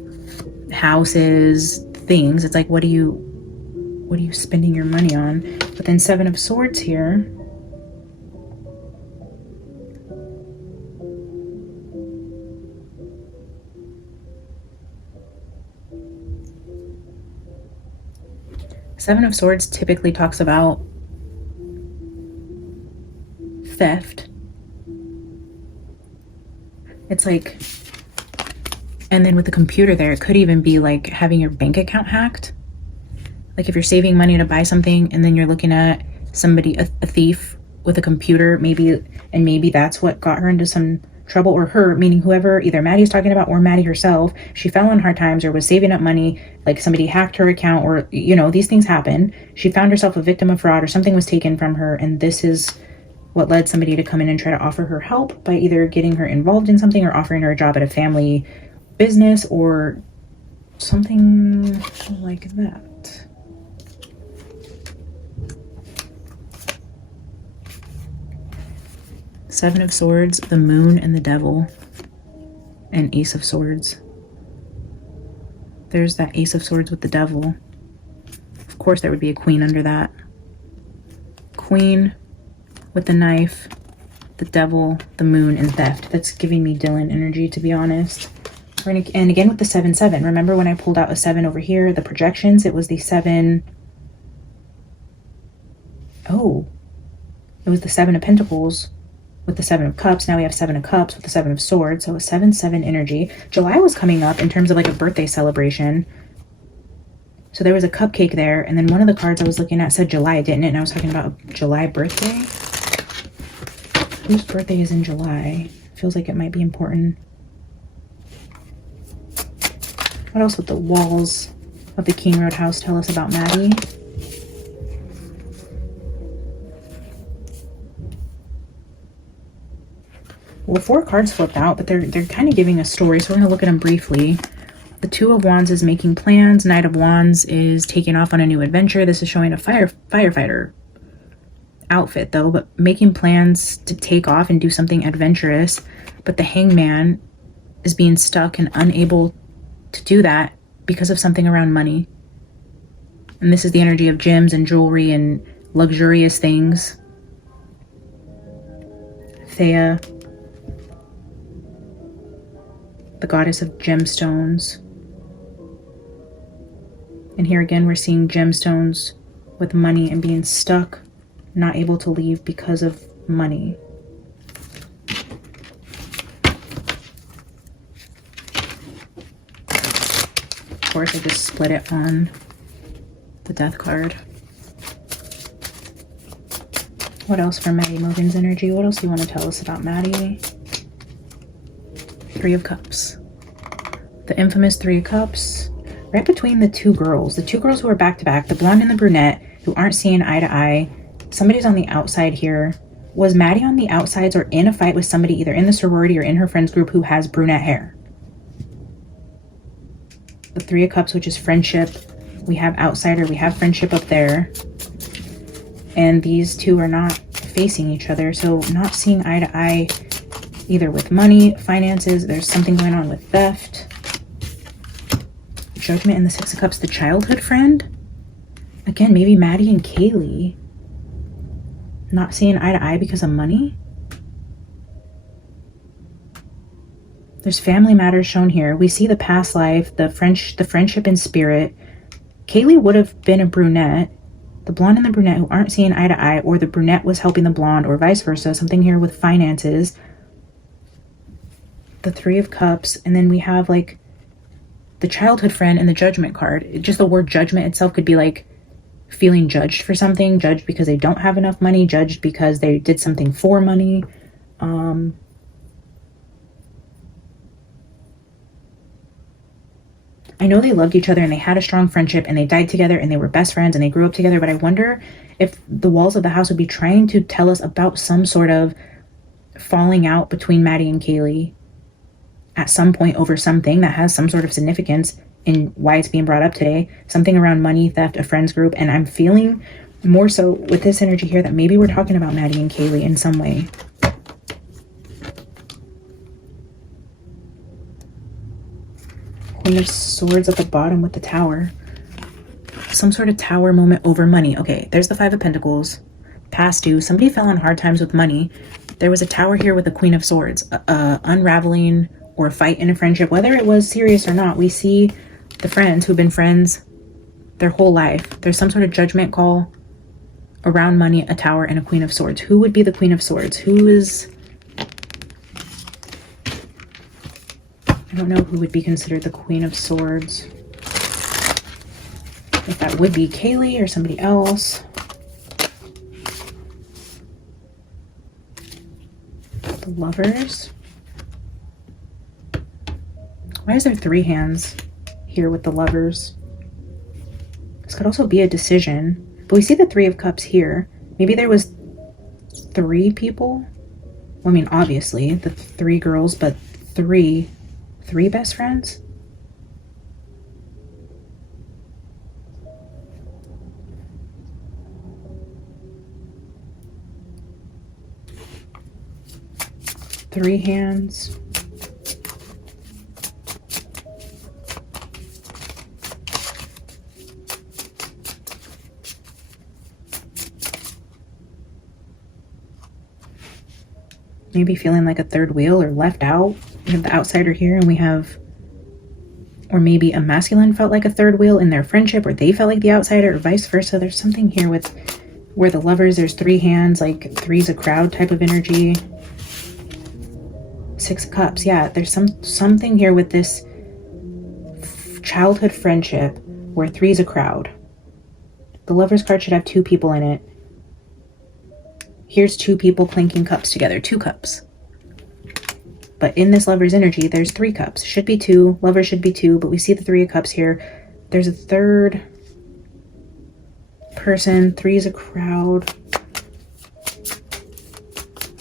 houses, things. It's like, what are you spending your money on? But then Seven of Swords here. Seven of Swords typically talks about theft. It's like, and then with the computer there, it could even be like having your bank account hacked. Like if you're saving money to buy something and then you're looking at somebody, a thief with a computer, maybe that's what got her into some trouble, or her, meaning whoever either Maddie's talking about or Maddie herself, she fell on hard times or was saving up money, like somebody hacked her account, or, you know, these things happen. She found herself a victim of fraud, or something was taken from her, and this is what led somebody to come in and try to offer her help by either getting her involved in something or offering her a job at a family business or something like that. Seven of Swords, the Moon, and the Devil, and Ace of Swords. There's that Ace of Swords with the Devil. Of course, there would be a Queen under that. Queen with the knife, the Devil, the Moon, and theft. That's giving me Dylan energy, to be honest. And again with the 7-7. Remember when I pulled out a 7 over here, the projections, it was the 7. Oh, it was the 7 of Pentacles with the 7 of Cups. Now we have 7 of Cups with the 7 of Swords. So a 7-7 energy. July was coming up in terms of like a birthday celebration. So there was a cupcake there. And then one of the cards I was looking at said July, didn't it? And I was talking about a July birthday. Whose birthday is in July? Feels like it might be important. What else would the walls of the King Road house tell us about Maddie? Well, 4 cards flipped out, but they're kind of giving a story, so we're going to look at them briefly. The 2 of Wands is making plans. Knight of Wands is taking off on a new adventure. This is showing a firefighter outfit, though, but making plans to take off and do something adventurous. But the Hangman is being stuck and unable to do that because of something around money. And this is the energy of gems and jewelry and luxurious things. Thea, the goddess of gemstones. And here again, we're seeing gemstones with money and being stuck, not able to leave because of money. Of course, I just split it on the Death card. What else for Maddie Mogen's energy? What else do you want to tell us about Maddie? 3 of Cups. The infamous 3 of Cups. Right between the 2 girls. The 2 girls who are back to back. The blonde and the brunette who aren't seeing eye to eye. Somebody's on the outside here. Was Maddie on the outsides or in a fight with somebody either in the sorority or in her friends group who has brunette hair? The 3 of Cups, which is friendship. We have outsider, we have friendship up there. And these 2 are not facing each other. So not seeing eye to eye either with money, finances. There's something going on with theft. Judgment and the 6 of Cups, the childhood friend. Again, maybe Maddie and Kaylee not seeing eye to eye because of money. There's family matters shown here. We see the past life, the friendship in spirit. Kaylee would have been a brunette. The blonde and the brunette who aren't seeing eye to eye, or the brunette was helping the blonde, or vice versa. Something here with finances. The 3 of Cups, and then we have like the childhood friend and the Judgment card. Just the word judgment itself could be like feeling judged for something, judged because they don't have enough money, judged because they did something for money. I know they loved each other and they had a strong friendship and they died together and they were best friends and they grew up together, but I wonder if the walls of the house would be trying to tell us about some sort of falling out between Maddie and Kaylee at some point over something that has some sort of significance in why it's being brought up today. Something around money, theft, a friends group. And I'm feeling more so with this energy here that maybe we're talking about Maddie and Kaylee in some way. Queen of Swords at the bottom with the Tower. Some sort of tower moment over money. Okay, there's the 5 of Pentacles. Past due. Somebody fell on hard times with money. There was a tower here with the Queen of Swords. Unraveling or a fight in a friendship. Whether it was serious or not, we see the friends who've been friends their whole life. There's some sort of judgment call around money, a tower, and a Queen of Swords. Who would be the Queen of Swords? Who is... I don't know who would be considered the Queen of Swords. if that would be Kaylee or somebody else. The Lovers. Why is there 3 hands here with the Lovers? This could also be a decision, but we see the 3 of Cups here. Maybe there was 3 people. Well, I mean, obviously the 3 girls, but three best friends. Three hands. Maybe feeling like a third wheel or left out. We have the outsider here, and we have, or maybe a masculine felt like a third wheel in their friendship, or they felt like the outsider, or vice versa. There's something here with where the Lovers, there's 3 hands, like 3's a crowd type of energy. 6 of Cups, yeah, there's something here with this childhood friendship where 3's a crowd. The Lovers card should have 2 people in it. Here's 2 people clinking cups together, 2 cups. But in this Lover's energy, there's 3 cups. Should be 2, Lover should be 2, but we see the 3 of Cups here. There's a third person, 3's a crowd.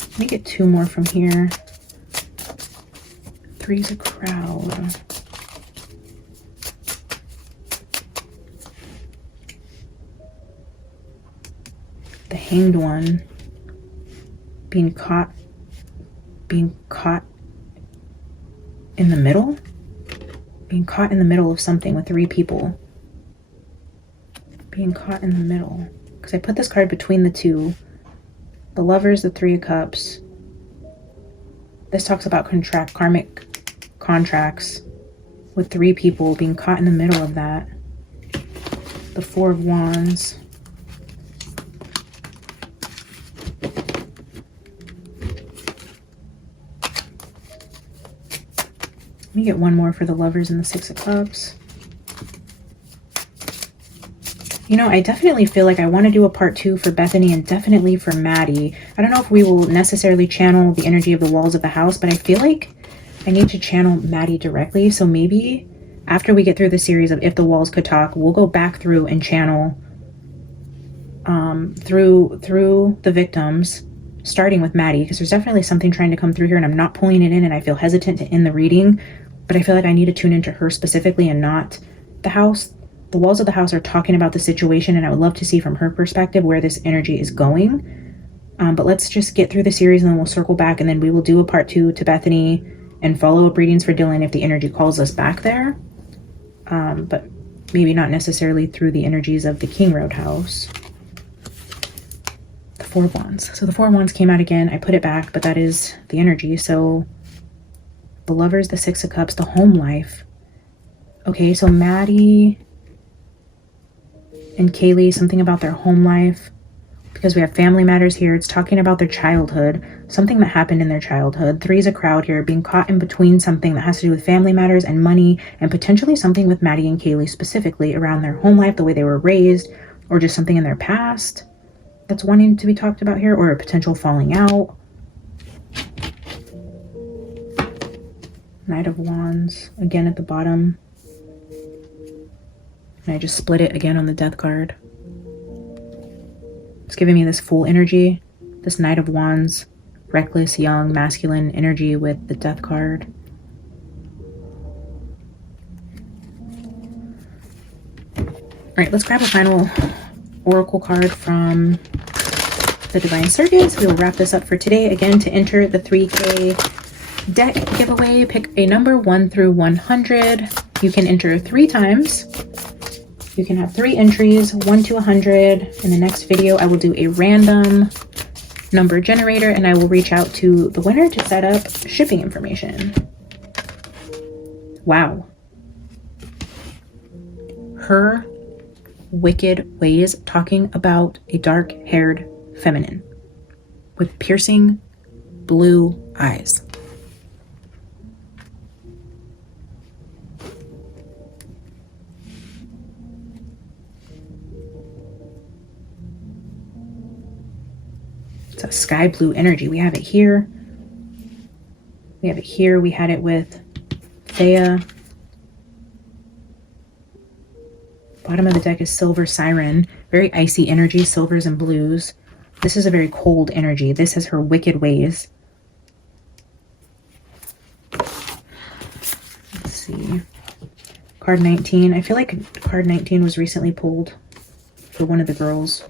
Let me get 2 more from here. 3's a crowd. The Hanged One. Being caught in the middle? Being caught in the middle of something with 3 people. Being caught in the middle. Because I put this card between the 2. The Lovers, the 3 of Cups. This talks about karmic contracts with 3 people, being caught in the middle of that. The 4 of Wands. Let me get 1 more for the Lovers and the 6 of Cups. You know, I definitely feel like I want to do a part 2 for Bethany and definitely for Maddie. I don't know if we will necessarily channel the energy of the walls of the house, but I feel like I need to channel Maddie directly. So maybe after we get through the series of If the Walls Could Talk, we'll go back through and channel through the victims, starting with Maddie, because there's definitely something trying to come through here and I'm not pulling it in, and I feel hesitant to end the reading, but I feel like I need to tune into her specifically and not the house. The walls of the house are talking about the situation, and I would love to see from her perspective where this energy is going. But let's just get through the series and then we'll circle back, and then we will do a part 2 to Bethany and follow-up readings for Dylan if the energy calls us back there. But maybe not necessarily through the energies of the King Road house. The 4 of Wands. So the 4 of Wands came out again. I put it back, but that is the energy. So the Lovers, the 6 of Cups, the home life. Okay, so Maddie and Kaylee, something about their home life, because we have family matters here. It's talking about their childhood, something that happened in their childhood. 3's a crowd here, being caught in between something that has to do with family matters and money, and potentially something with Maddie and Kaylee specifically around their home life, the way they were raised, or just something in their past that's wanting to be talked about here, or a potential falling out. Knight of Wands, again at the bottom. And I just split it again on the Death card. It's giving me this full energy, this Knight of Wands, reckless, young, masculine energy with the Death card. All right, let's grab a final oracle card from the Divine Circuits. We will wrap this up for today. Again, to enter the 3K deck giveaway, pick a number 1 through 100. You can enter 3 times. You can have 3 entries, 1 to 100. In the next video, I will do a random number generator, and I will reach out to the winner to set up shipping information. Wow. Her Wicked Ways, talking about a dark-haired feminine with piercing blue eyes. It's a sky blue energy. We have it here. We have it here. We had it with Thea. Bottom of the deck is Silver Siren. Very icy energy, silvers and blues. This is a very cold energy. This is her wicked ways. Let's see. Card 19. I feel like card 19 was recently pulled for one of the girls.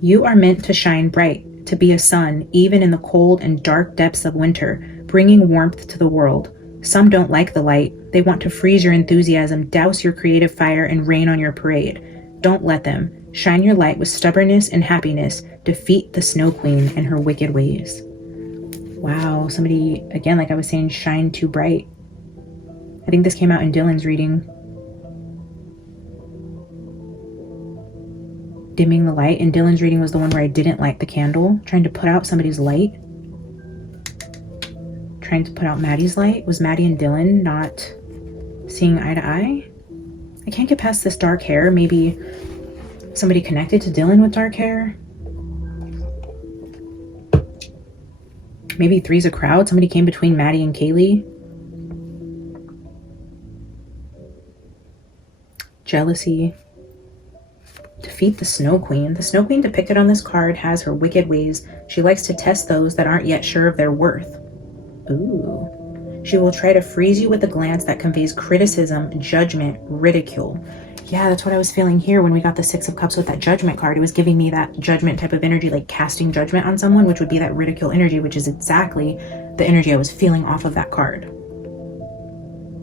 You are meant to shine bright, to be a sun, even in the cold and dark depths of winter, bringing warmth to the world. Some don't like the light. They want to freeze your enthusiasm, douse your creative fire, and rain on your parade. Don't let them. Shine your light with stubbornness and happiness. Defeat the Snow Queen and her wicked ways. Wow, somebody, again, like I was saying, shine too bright. I think this came out in Dylan's reading. Dimming the light. And Dylan's reading was the one where I didn't light the candle. Trying to put out somebody's light. Trying to put out Maddie's light. Was Maddie and Dylan not seeing eye to eye? I can't get past this dark hair. Maybe somebody connected to Dylan with dark hair. Maybe three's a crowd. Somebody came between Maddie and Kaylee. Jealousy. Defeat the Snow Queen. The Snow Queen depicted on this card has her wicked ways. She likes to test those that aren't yet sure of their worth. Ooh. She will try to freeze you with a glance that conveys criticism, judgment, ridicule. Yeah, that's what I was feeling here when we got the Six of Cups with that Judgment card. It was giving me that judgment type of energy, like casting judgment on someone, which would be that ridicule energy, which is exactly the energy I was feeling off of that card.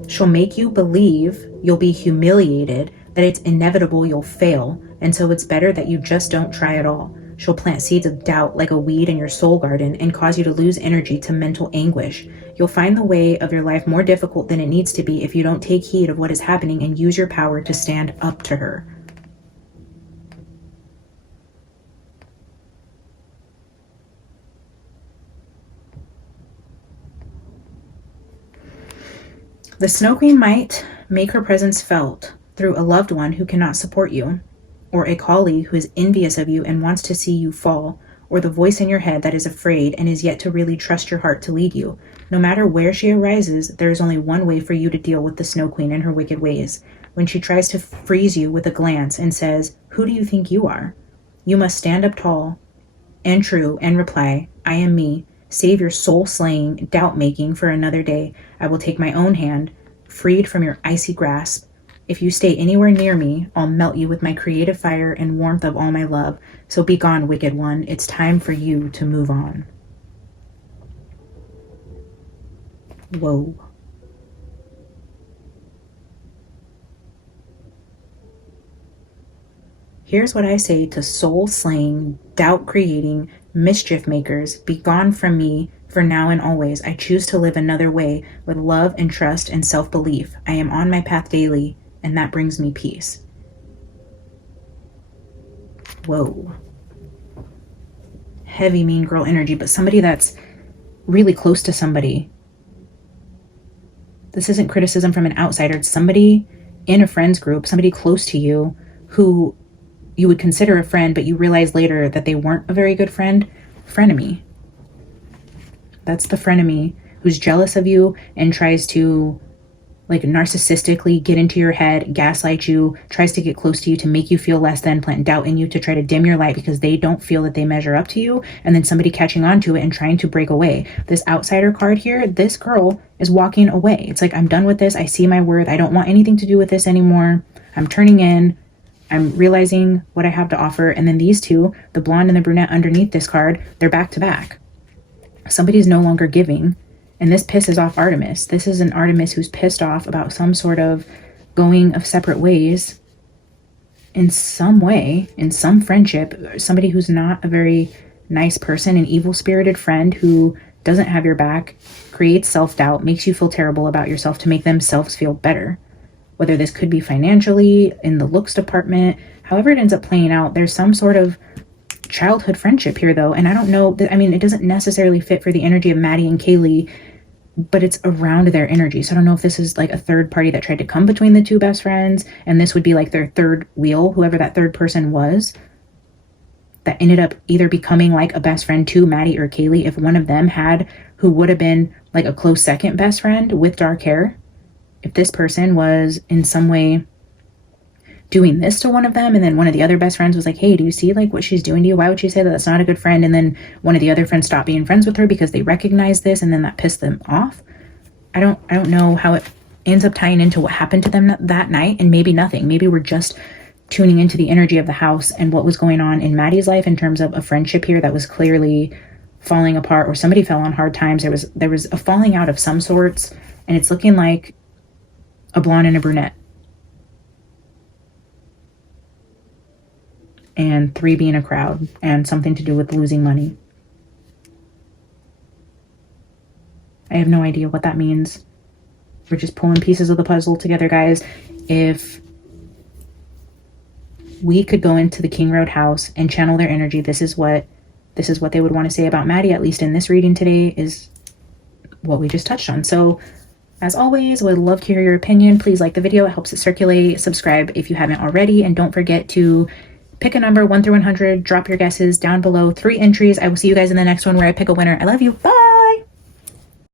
She'll make you believe you'll be humiliated, that it's inevitable you'll fail, and so it's better that you just don't try at all. She'll plant seeds of doubt like a weed in your soul garden and cause you to lose energy to mental anguish. You'll find the way of your life more difficult than it needs to be if you don't take heed of what is happening and use your power to stand up to her. The Snow Queen might make her presence felt through a loved one who cannot support you, or a colleague who is envious of you and wants to see you fall, or the voice in your head that is afraid and is yet to really trust your heart to lead you. No matter where she arises, there is only one way for you to deal with the Snow Queen and her wicked ways. When she tries to freeze you with a glance and says, "Who do you think you are?" you must stand up tall and true and reply, "I am me. Save your soul-slaying, doubt-making for another day. I will take my own hand, freed from your icy grasp. If you stay anywhere near me, I'll melt you with my creative fire and warmth of all my love. So be gone, wicked one. It's time for you to move on." Whoa. Here's what I say to soul-slaying, doubt-creating, mischief makers. Be gone from me for now and always. I choose to live another way with love and trust and self-belief. I am on my path daily, and that brings me peace. Whoa. Heavy mean girl energy, but somebody that's really close to somebody. This isn't criticism from an outsider. It's somebody in a friends group, somebody close to you who you would consider a friend, but you realize later that they weren't a very good friend. Frenemy. That's the frenemy who's jealous of you and tries to like narcissistically get into your head, gaslight you, tries to get close to you to make you feel less than, plant doubt in you to try to dim your light because they don't feel that they measure up to you, and then somebody catching on to it and trying to break away. This outsider card here, this girl is walking away. It's like, I'm done with this. I see my worth. I don't want anything to do with this anymore. I'm turning in. I'm realizing what I have to offer. And then these two, the blonde and the brunette underneath this card, they're back to back. Somebody's no longer giving. And this pisses off Artemis. This is an Artemis who's pissed off about some sort of going of separate ways in some way, in some friendship. Somebody who's not a very nice person, an evil-spirited friend who doesn't have your back, creates self-doubt, makes you feel terrible about yourself to make themselves feel better. Whether this could be financially, in the looks department, however it ends up playing out, there's some sort of childhood friendship here though. And I don't know, I mean, it doesn't necessarily fit for the energy of Maddie and Kaylee, but it's around their energy. So I don't know if this is like a third party that tried to come between the two best friends, and this would be like their third wheel, whoever that third person was. that ended up either becoming like a best friend to Maddie or Kaylee, if one of them had who would have been like a close second best friend with dark hair, if this person was in some way doing this to one of them, and then one of the other best friends was like, hey, do you see like what she's doing to you? Why would she say that? That's not a good friend. And then one of the other friends stopped being friends with her because they recognized this, and then that pissed them off. I don't know how it ends up tying into what happened to them that night, and maybe nothing. Maybe we're just tuning into the energy of the house and what was going on in Maddie's life in terms of a friendship here that was clearly falling apart, or somebody fell on hard times. There was a falling out of some sorts, and it's looking like a blonde and a brunette. And 3 being a crowd, and something to do with losing money. I have no idea what that means. We're just pulling pieces of the puzzle together, guys. If we could go into the King Road house and channel their energy, this is what they would want to say about Maddie, at least in this reading today, is what we just touched on. So as always, would love to hear your opinion. Please like the video. It helps it circulate. Subscribe if you haven't already. And don't forget to pick a number 1 through 100. Drop your guesses down below. 3 entries. I will see you guys in the next one where I pick a winner. I love you. Bye.